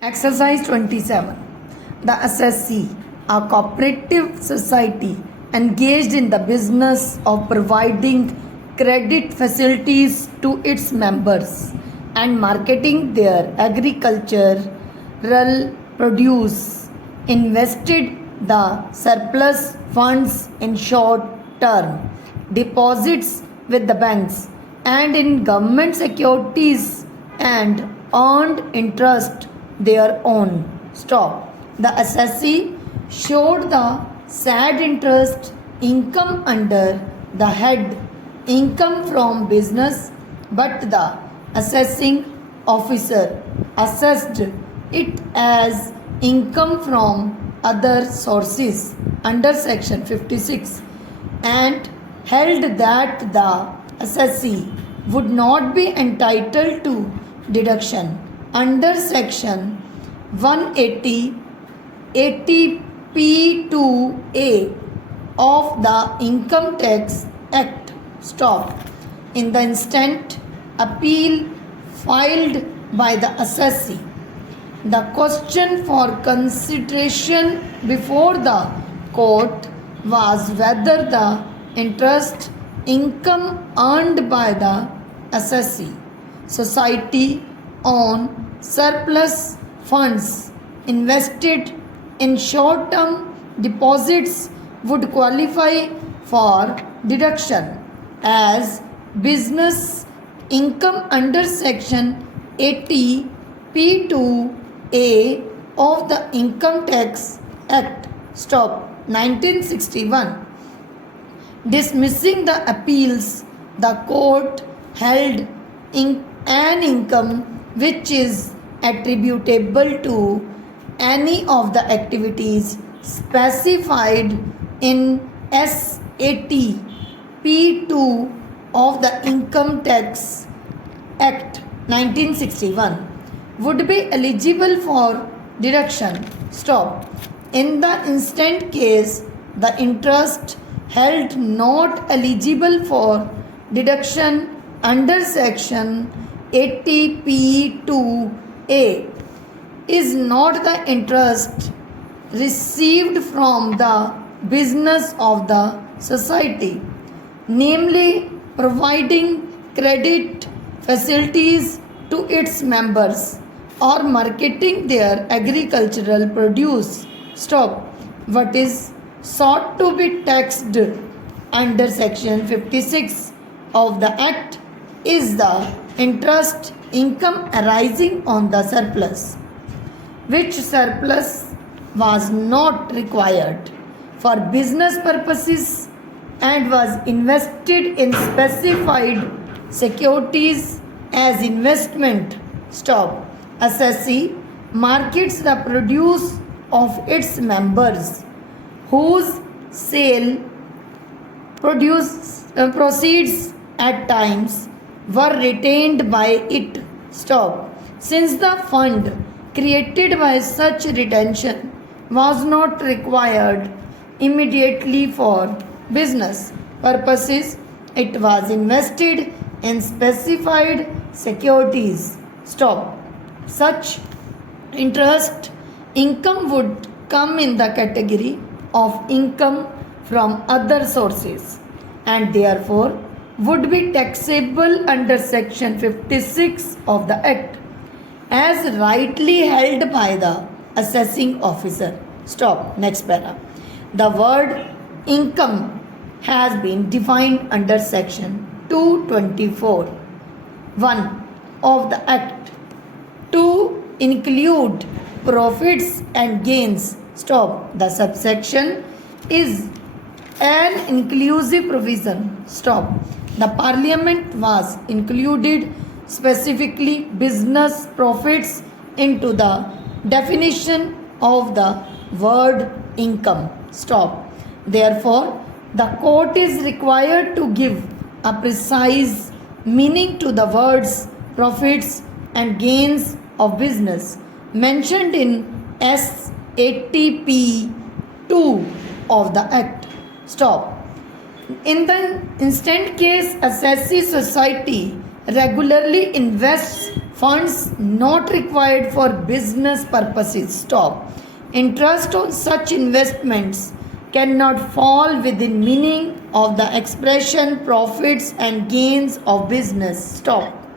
Exercise 27. The assessee, a cooperative society engaged in the business of providing credit facilities to its members and marketing their agricultural produce, invested the surplus funds in short term deposits with the banks and in government securities and earned interest their own. Stop. The assessee showed the sad interest income under the head income from business, but the assessing officer assessed it as income from other sources under section 56 and held that the assessee would not be entitled to deduction under section 180 80p2a of the Income Tax Act. Stop. In the instant appeal filed by the assessee, the question for consideration before the court was whether the interest income earned by the assessee society on surplus funds invested in short term deposits would qualify for deduction as business income under section 80p2a of the Income Tax Act. Stop. 1961. Dismissing the appeals, the court held an income which is attributable to any of the activities specified in S80 P2 of the Income Tax Act 1961 would be eligible for deduction. Stop. In the instant case, the interest held not eligible for deduction under section 80p2a is not the interest received from the business of the society, namely providing credit facilities to its members or marketing their agricultural produce. Stop. What is sought to be taxed under section 56 of the Act is the interest income arising on the surplus, which surplus was not required for business purposes and was invested in specified securities as investment. Stop. Assessee markets the produce of its members whose sale proceeds at times were retained by it. Stop. Since the fund created by such retention was not required immediately for business purposes, it was invested in specified securities. Stop. Such interest income would come in the category of income from other sources and therefore would be taxable under section 56 of the Act as rightly held by the assessing officer. Stop. Next para. The word income has been defined under section 224(1) of the Act to include profits and gains. Stop. The subsection is an inclusive provision. Stop. The Parliament was included specifically business profits into the definition of the word income. Stop. Therefore, the court is required to give a precise meaning to the words profits and gains of business mentioned in S80p2 of the Act. Stop. In the instant case, assessee society regularly invests funds not required for business purposes. Stop. Interest on such investments cannot fall within meaning of the expression profits and gains of business. Stop.